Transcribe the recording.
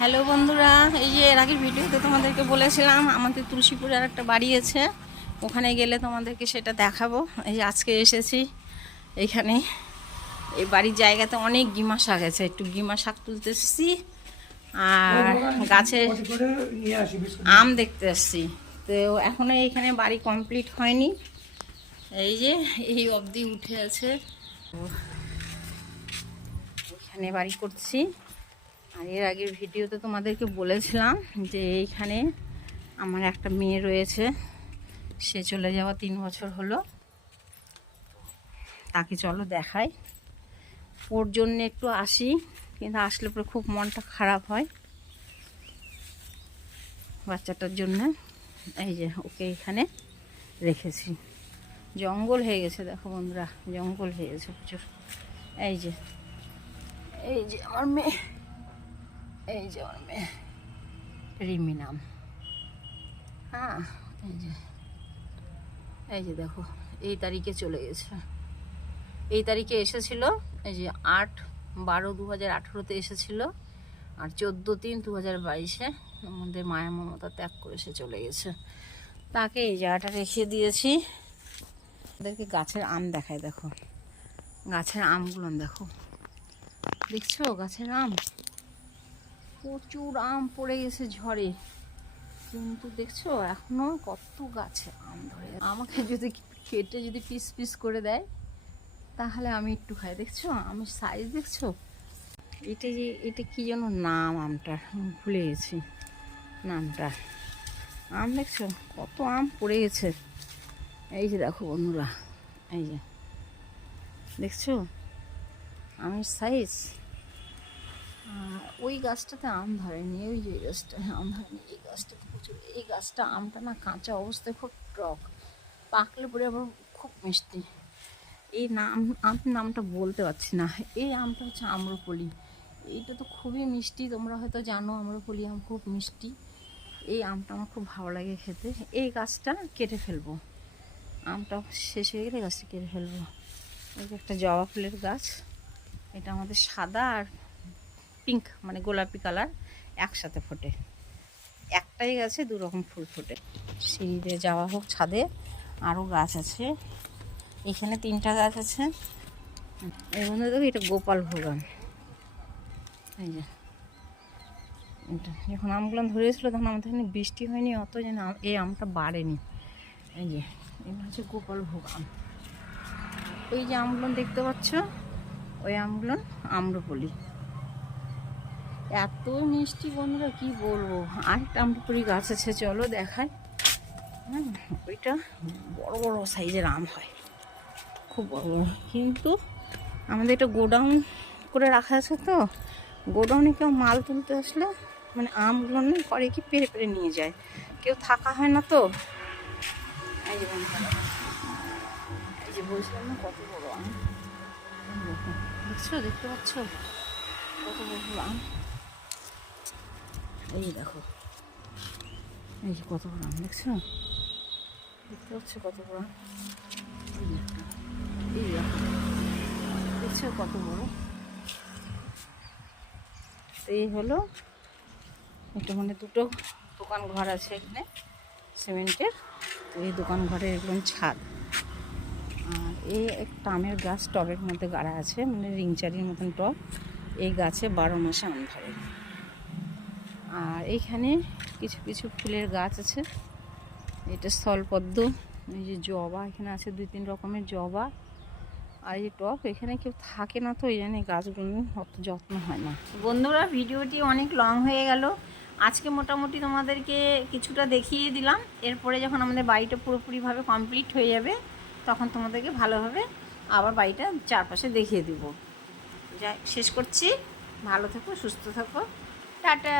Hello বন্ধুরা, এই যে এর আগের ভিডিওতে তোমাদেরকে বলেছিলাম আমাদের তুলসীপুরে আর একটা বাড়ি আছে, ওখানে গেলে তোমাদেরকে সেটা দেখাবো। এই যে আজকে এসেছি এইখানে। এই বাড়ির জায়গাতে অনেক গিমা শাক আছে, একটু গিমা শাক তুলতে এসেছি আর গাছে আম দেখতে এসেছি। তো এখনও এইখানে বাড়ি কমপ্লিট হয়নি, এই যে এই অবধি উঠে আছে, ওইখানে বাড়ি করছি। আর এর আগের ভিডিওতে তোমাদেরকে বলেছিলাম যে এইখানে আমার একটা মেয়ে রয়েছে, সে চলে যাওয়া 3 বছর হলো। তাকে চলো দেখাই, ওর জন্য একটু আসি, কিন্তু আসলে পরে খুব মনটা খারাপ হয় বাচ্চাটার জন্য। এই যে ওকে এখানে রেখেছি, জঙ্গল হয়ে গেছে, দেখো বন্ধুরা, জঙ্গল হয়ে গেছে প্রচুর। এই যে আমার মেয়ে, এই যে আমার মেয়ে রিমি নাম। হ্যাঁ, এই যে দেখো, এই তারিখে চলে গেছে, এই তারিখে এসেছিল। এই যে 8/12/2018 এসেছিল, আর 14/3/2022 আমাদের মায়া মমতা ত্যাগ করে সে চলে গেছে। তাকে এই জায়গাটা রেখে দিয়েছি। ওদেরকে গাছের আম দেখায়, দেখো গাছের আমগুলো দেখো, দেখছো গাছের আম, প্রচুর আম পড়ে গেছে ঝড়ে, কিন্তু দেখছো এখনো কত গাছে আম ধরে। আমাকে যদি কেটে যদি পিস পিস করে দেয় তাহলে আমি একটু খাই। দেখছো আমের সাইজ দেখছো, এটা কি যেন নাম আমটা, ভুলে গেছি নামটা। আম দেখছো কত আম পড়ে গেছে। এই যে দেখো বন্ধুরা, এই যে দেখছো আমের সাইজ। ওই গাছটাতে আম ধরেনি, ওই যে গাছটা আম ধরেনি, এই গাছটাতে প্রচুর। এই গাছটা আমটা না কাঁচা অবস্থায় খুব টক, পাকলে পরে আবার খুব মিষ্টি। এই নামটা বলতে পারছি না। এই আমটা হচ্ছে আম্রপলি, এইটা তো খুবই মিষ্টি, তোমরা হয়তো জানো আম্রপলি আম খুব মিষ্টি। এই আমটা আমার খুব ভালো লাগে খেতে। এই গাছটা কেটে ফেলবো, আমটা শেষ হয়ে গেলে গাছটা কেটে ফেলবো। এই যে একটা জবা ফুলের গাছ, এটা আমাদের সাদা আর পিঙ্ক মানে গোলাপি কালার একসাথে ফোটে, একটাই গাছে 2 রকম ফুল ফোটে। সিঁড়িতে যাওয়া হোক, ছাদে আরও গাছ আছে, এখানে 3টা গাছ আছে। এর মধ্যে দেখো এটা গোপাল ভোগান। এই যে এটা যখন আমগুলো ধরেছিল তখন আমাদের এখানে বৃষ্টি হয়নি অত, যেন এই আমটা বাড়েনি। এই যে এটা হচ্ছে গোপাল ভোগ আম। ওই যে আমগুলো দেখতে পাচ্ছ, ওই আমগুলো আম্রপলি, এত মিষ্টি বন্ধুরা কি বলবো। আরেকটা আম্রপলি গাছ আছে, চলো দেখাই। হ্যাঁ, ওইটা বড় বড় সাইজের আম হয়, খুব বড় বড়। কিন্তু আমাদের এটা গোডাউন করে রাখা আছে, তো গোডাউনে কেউ মাল তুলতে আসলে মানে আমগুলো না করে কি পেরে পেরে নিয়ে যায়, কেউ থাকা হয় না তো। এই যে এই যে বলছিলাম না কত বড় আম, দেখছো, দেখতে পাচ্ছ কত বড় আম। এই দেখো, এই যে কত বড় আম, দেখছো, দেখতে পাচ্ছ কত বড় আম। এই দেখো, দেখছো কত বড়। এই হলো এটা, মানে 2টো দোকান ঘর আছে এখানে সিমেন্টের। তো এই দোকান ঘরের একদম ছাদ। আর এই একটা আমের গাছ টবের মধ্যে গাড়া আছে, মানে রিংচারির মতন টব। এই গাছে 12 মাসে আম ধরে। আর এইখানে কিছু কিছু ফুলের গাছ আছে, এটা স্থলপদ্ম, এই যে জবা এখানে আছে, 2-3 রকমের জবা। আর এই টব, এখানে কেউ থাকে না তো এই জন্য গাছগুলো অত যত্ন হয় না। বন্ধুরা, ভিডিওটি অনেক লং হয়ে গেল, আজকে মোটামুটি তোমাদেরকে কিছুটা দেখিয়ে দিলাম। এরপরে যখন আমাদের বাড়িটা পুরোপুরিভাবে কমপ্লিট হয়ে যাবে তখন তোমাদেরকে ভালোভাবে আবার বাড়িটা চারপাশে দেখিয়ে দিব। যাই শেষ করছি, ভালো থেকো, সুস্থ থাকো, টাটা।